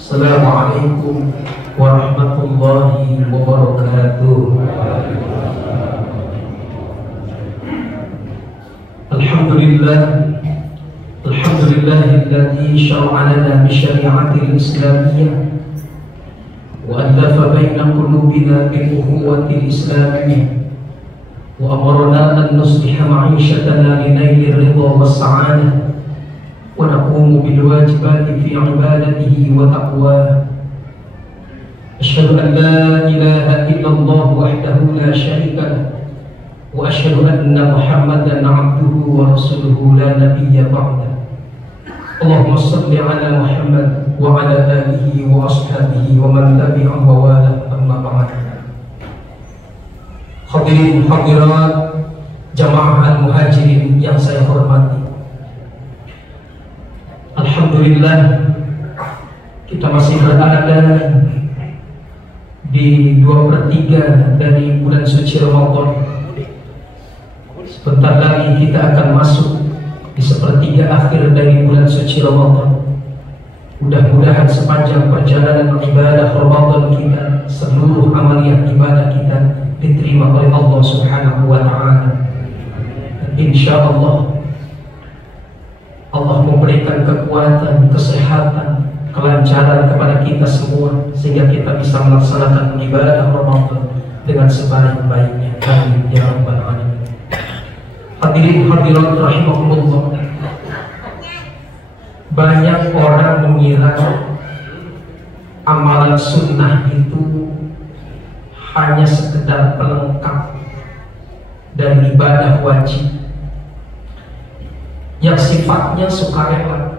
Assalamualaikum warahmatullahi wabarakatuh. Alhamdulillahilladzi syara'a lana bi syari'atil islamiyyah wa allafa baina qulubina bil ukhuwatil islamiyyah wa amarna an nusliha ma'ishatana li naili ridha was sa'adah wa naqumu bil wajibati fi ibadatihi wa taqwah. Asyhadu an la ilaha illallah wahdahu la syarika lahu wa asyhadu anna Muhammadan 'abduhu wa rasuluhu la nabiyya ba'da. Allahumma shalli ala Muhammad wa ala alihi wa ashabihi wa man tabi'ahum wa wala, amma ba'd. Hadirin hadirat jamaah al-muhajirin yang saya hormati, alhamdulillah kita masih berada di 2/3 dari bulan suci Ramadan. Sebentar lagi kita akan masuk di 1/3 akhir dari bulan suci Ramadan. Mudah-mudahan sepanjang perjalanan ibadah Ramadan kita, seluruh amaliyah ibadah kita diterima oleh Allah Subhanahu wa ta'ala. Insya Allah memberikan kekuatan, kesehatan, kelancaran kepada kita semua sehingga kita bisa melaksanakan ibadah Ramadan dengan sebaik-baiknya. Amin ya rabbal alamin. Hadirin hadirat rahimakumullah. Banyak orang mengira amalan sunnah itu hanya sekedar pelengkap dari ibadah wajib yang sifatnya sukarela.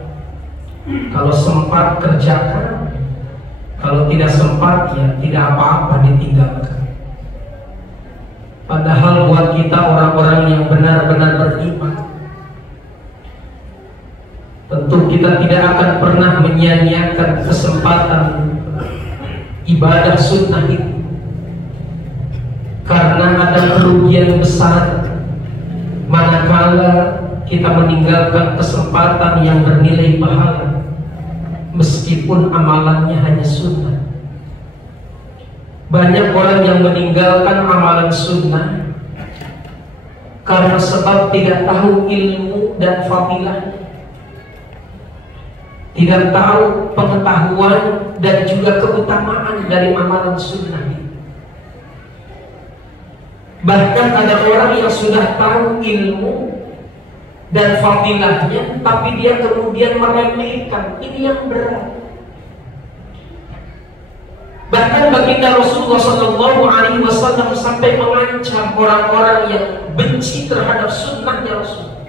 Kalau sempat kerjakan, kalau tidak sempat ya tidak apa-apa, ditinggalkan. Padahal buat kita orang-orang yang benar-benar beriman, tentu kita tidak akan pernah menyia-nyiakan kesempatan ibadah sunnah itu, karena ada kerugian besar manakala kita meninggalkan kesempatan yang bernilai pahala meskipun amalannya hanya sunnah. Banyak orang yang meninggalkan amalan sunnah karena sebab tidak tahu ilmu dan fadilahnya, tidak tahu pengetahuan dan juga keutamaan dari amalan sunnah itu. Bahkan ada orang yang sudah tahu ilmu dan fadilahnya, tapi dia kemudian meremehkan. Ini yang berat. Bahkan baginda Rasulullah SAW sampai mengancam orang-orang yang benci terhadap sunnahnya Rasul.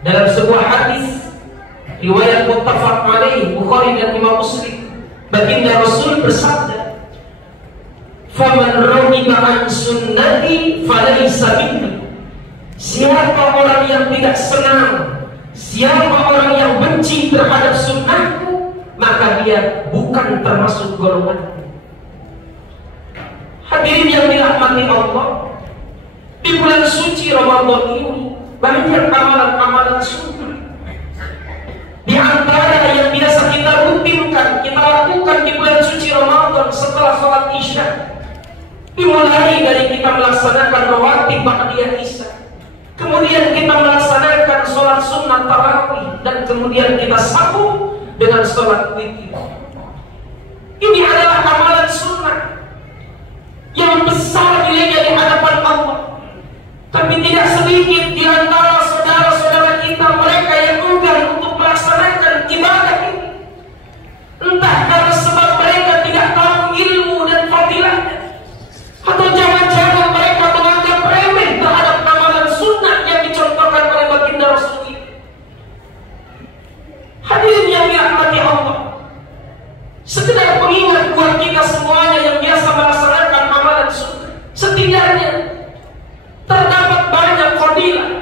Dalam sebuah hadis riwayat muttafaq alaih Bukhari dan Imam Muslim, baginda Rasul bersabda, "Faman raghiba an sunnati falaysa minni." Siapa orang yang tidak senang, siapa orang yang benci terhadap sunnahku, maka dia bukan termasuk golongan. Hadirin yang dirahmati Allah, di bulan suci Ramadan ini banyak amalan-amalan sunnah. Di antara yang biasa kita rutinkan, kita lakukan di bulan suci Ramadan setelah sholat Isya, dimulai dari kita melaksanakan rawatib ba'diyah Isya, kemudian kita melaksanakan sholat sunnah tarawih, dan kemudian kita sambung dengan sholat witir. Ini adalah amalan sunnah yang besar nilainya di hadapan Allah. Tapi tidak sedikit di antara saudara-saudara kita mereka yang enggan untuk melaksanakan ibadah ini, entah karena sebab mereka tidak tahu ilmu dan fadilahnya, atau jangan-jangan mereka menganggap remeh terhadap amalan sunnah yang dicontohkan oleh baginda Rasul ini. Hadirin yang dirahmati Allah, sekedar pengingat buat kita semuanya yang biasa melaksanakan amalan sunnah, setidaknya terdapat banyak fadilah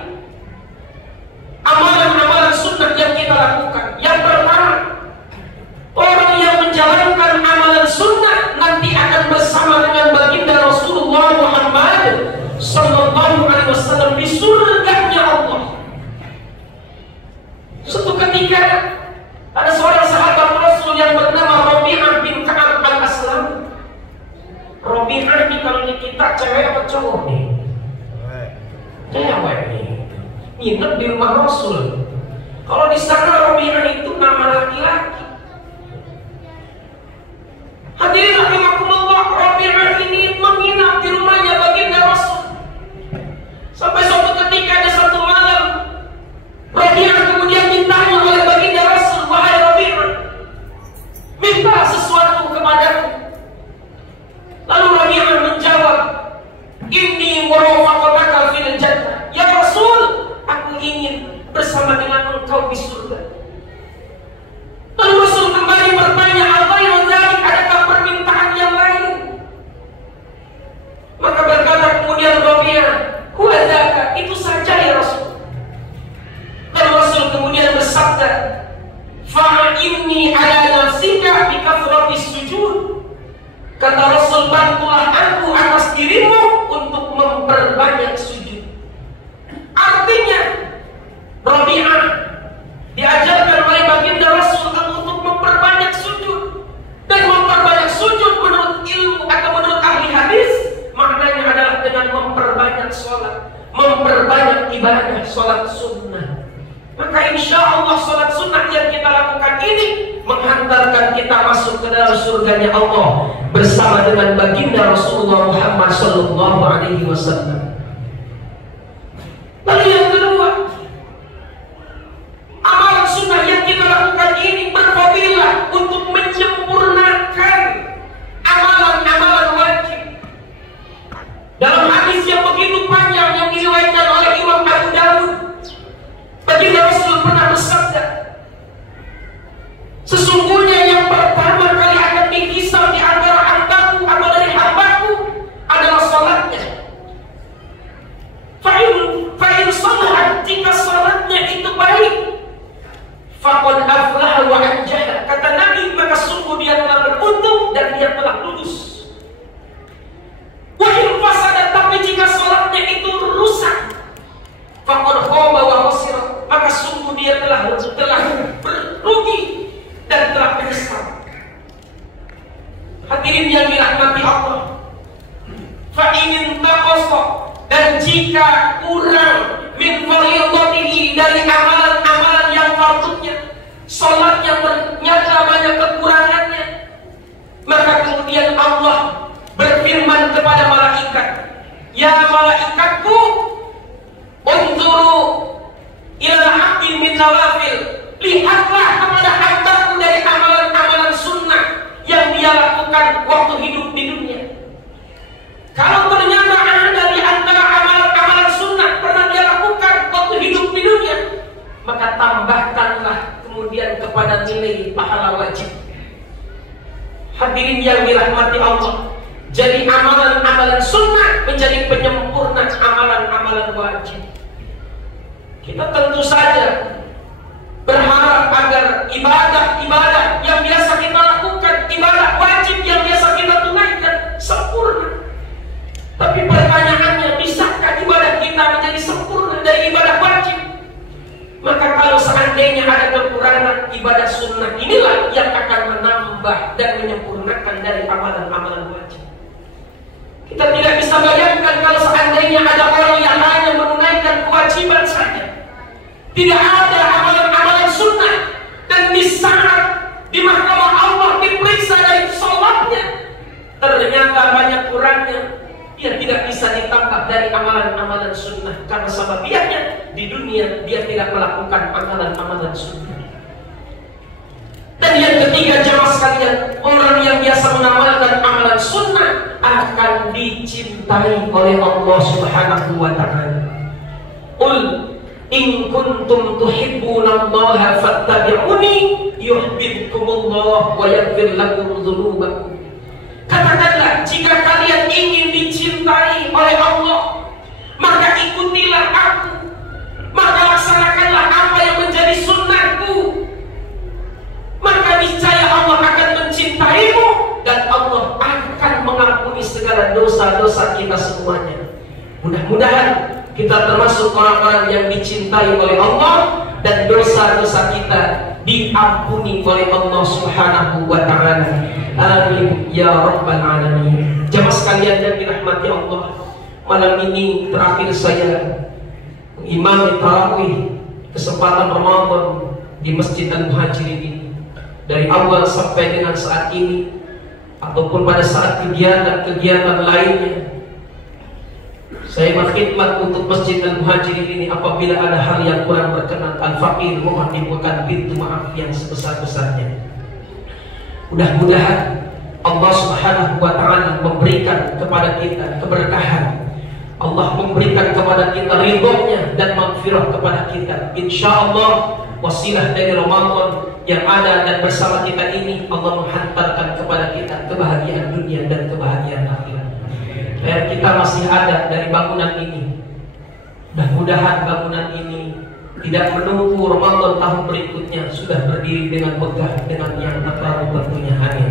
rumah Rasul. Kalau di sana Rabi'ah itu nama laki-laki. Hadirin rahimakumullah, Rabi'ah ini menginap di rumahnya baginda Rasul. Sampai suatu ketika ada satu malam, Rabi'ah kemudian ditanya oleh baginda Rasul, "Wahai Rabi'ah, minta sesuatu kepadaku." Lalu Rabi'ah menjawab, "Inni murafaqataka fil jannah." Ya Rasul, aku ingin bersama dengan engkau di surga. Lalu Rasul kembali bertanya, "Al-ghayru dzalik, adakah permintaan yang lain?" Maka berkata kemudian Rabi'ah, "Huwa dzaka, itu saja ya Rasul." Lalu Rasul kemudian bersabda, "Fa'inni ala nafsika bi kathratis sujud." Kata Rasul, "Bantulah aku atas dirimu untuk memperbanyak sujud." Artinya Rabi'ah diajarkan oleh baginda Rasul untuk memperbanyak sujud. Dan memperbanyak sujud menurut ilmu atau menurut ahli hadis, maknanya adalah dengan memperbanyak sholat, memperbanyak ibadah sholat sunnah. Maka insya Allah sholat sunnah yang kita lakukan ini menghantarkan kita masuk ke dalam surganya Allah bersama dengan baginda Rasulullah Muhammad Sallallahu Alaihi Wasallam. Lalu yang kedua, amalan sunnah yang kita lakukan ini berfadilah untuk menyempurnakan amalan-amalan wajib. Dalam hadis yang begitu panjang yang diriwayatkan oleh Imam Abu Dawud, baginda Rasul pernah bersabda, "Sesungguhnya yang pertama kali akan dihisab di antara hambaku atau dari hambaku adalah salatnya. Fa'in salat, jika salatnya itu baik, faqad aflaha wa anjaha." Kata Nabi, maka sungguh dia telah beruntung dan dia telah lulus. Wa in fasada, tapi jika salatnya itu rusak, faqad khaba wa khasira, maka sungguh dia telah berugi dan telah menyesal. Hadirin yang dirahmati Allah, fa in taqasa, dan jika kurang min fardhihi, dari amalan-amalan yang fardhunya, salatnya ternyata banyak kekurangannya, maka kemudian Allah berfirman kepada malaikat, "Ya malaikatku, unzuru ila abdi min nawafil." Lihatlah kepada hambaku dari amalan-amalan sunnah yang dia lakukan waktu hidup di dunia. Kalau ternyata ada di antara amalan-amalan sunnah pernah dia lakukan waktu hidup di dunia, maka tambahkanlah kemudian kepada nilai pahala wajib. Hadirin yang dirahmati Allah, jadi amalan-amalan sunnah menjadi penyempurna amalan-amalan wajib. Kita tentu saja berharap agar ibadah-ibadah yang biasa kita lakukan, ibadah wajib yang biasa kita tunaikan, sempurna. Tapi pertanyaannya, bisakah ibadah kita menjadi sempurna dari ibadah wajib? Maka kalau seandainya ada kekurangan, ibadah sunnah inilah yang akan menambah dan menyempurnakan dari amalan-amalan wajib. Kita tidak bisa bayangkan kalau seandainya ada orang yang hanya menunaikan kewajiban saja, tidak ada amalan-amalan sunnah, dan di saat di mahkamah Allah diperiksa dari sholatnya, ternyata banyak kurangnya, dia tidak bisa ditambah dari amalan-amalan sunnah, karena sababiannya di dunia dia tidak melakukan amalan-amalan sunnah. Dan yang ketiga, jamaah sekalian, orang yang biasa mengamalkan amalan sunnah akan dicintai oleh Allah Subhanahu wa Ta'ala. Qul in kuntum tuhibbunallaha fattabi'uni yuhibbukumullah wa yaghfir lakum dzunubakum. Katakanlah, jika kalian ingin dicintai oleh Allah, maka ikutilah aku, maka laksanakanlah apa yang menjadi sunnahku, maka niscaya Allah akan mencintaimu dan Allah akan mengampuni segala dosa-dosa kita semuanya. Mudah-mudahan kita termasuk orang-orang yang dicintai oleh Allah dan dosa-dosa kita diampuni oleh Allah Subhanahu wa Ta'ala. Amin ya rabbal alamin. Jamaah sekalian yang dirahmati Allah, malam ini terakhir saya imam tarawih kesempatan Ramadan di Masjid Al-Muhajirin ini, dari awal sampai dengan saat ini, ataupun pada saat kegiatan-kegiatan lainnya, saya berkhidmat untuk Masjid Al-Muhajirin ini. Apabila ada hal yang kurang berkenan, Al-Faqir mohon dibukakan pintu maaf yang sebesar-besarnya. Mudah-mudahan Allah Subhanahu wa Ta'ala memberikan kepada kita keberkahan, Allah memberikan kepada kita ridhonya dan maghfirah kepada kita. Insya Allah wasilah dari Ramadan yang ada dan bersama kita ini, Allah menghantarkan kepada kita kebahagiaan dunia dan kebahagiaan akhirat. Biar kita masih ada dari bangunan ini. Mudah-mudahan bangunan ini tidak menunggu Ramadan tahun berikutnya, sudah berdiri dengan megah, dengan yang terbaru tentunya. Amin.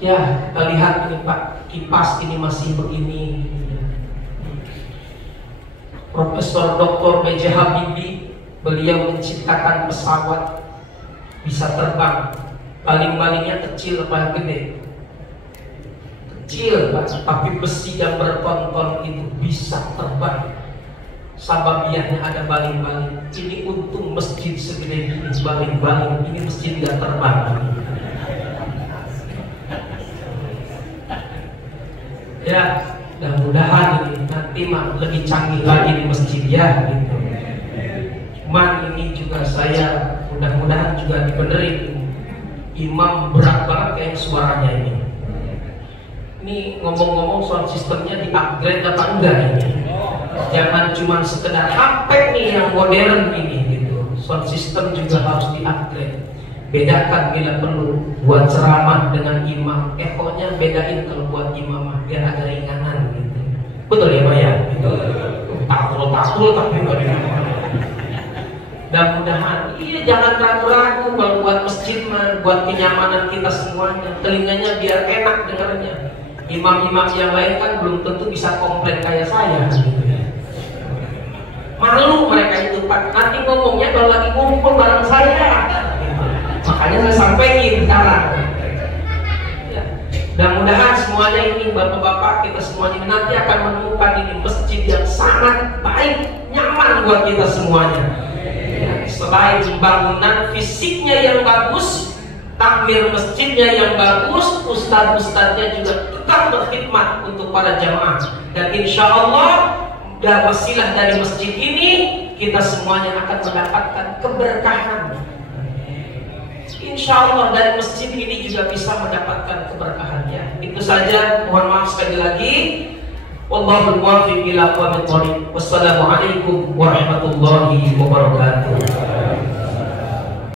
Ya, kita lihat ini Pak, kipas ini masih begini. Profesor Dr. B.J. Habibie, beliau menciptakan pesawat bisa terbang. Baling-balingnya kecil apa gede? Kecil Pak, tapi besi yang berton-ton itu bisa terbang. Sababiahnya ada baling-baling. Ini untung masjid segede ini baling-baling, ini masjid tidak terbang. Ya, mudah-mudahan ini nanti mah lebih canggih lagi di masjid ya gitu. Cuman ini juga saya mudah-mudahan juga dibenerin. Imam berat banget kayak suaranya ini. Ini ngomong-ngomong soal sistemnya di-upgrade apa enggak ini? Jangan cuma sekedar HP nih yang modern ini gitu. Sound system juga harus di-upgrade. Bedakan bila perlu buat ceramah dengan imam. Ekornya bedain kalau buat imamah biar agak ringanan gitu. Betul ya Pak ya? Takul tapi mudah-mudahan iya, jangan ragu-ragu kalau buat masjid mah, buat kenyamanan kita semuanya. Telinganya biar enak dengarnya. Imam-imam yang lain kan belum tentu bisa komplain kayak saya gitu. Malu mereka itu Pak, nanti ngomongnya kalau lagi ngumpul bareng saya. Makanya saya sampaikan sekarang. Ya. Mudah-mudahan semuanya ini bapak-bapak kita semuanya nanti akan menemukan ini masjid yang sangat baik, nyaman buat kita semuanya. Ya. Selain bangunan fisiknya yang bagus, takmir masjidnya yang bagus, ustadz-ustadznya juga tetap berkhidmat untuk para jamaah. Dan insya Allah dan wasilah dari masjid ini kita semuanya akan mendapatkan keberkahan. Insya Allah dari masjid ini juga bisa mendapatkan keberkahannya. Itu saja, mohon maaf sekali lagi. Wallahul muwaffiq ila aqwamit thoriq. Wassalamualaikum warahmatullahi wabarakatuh.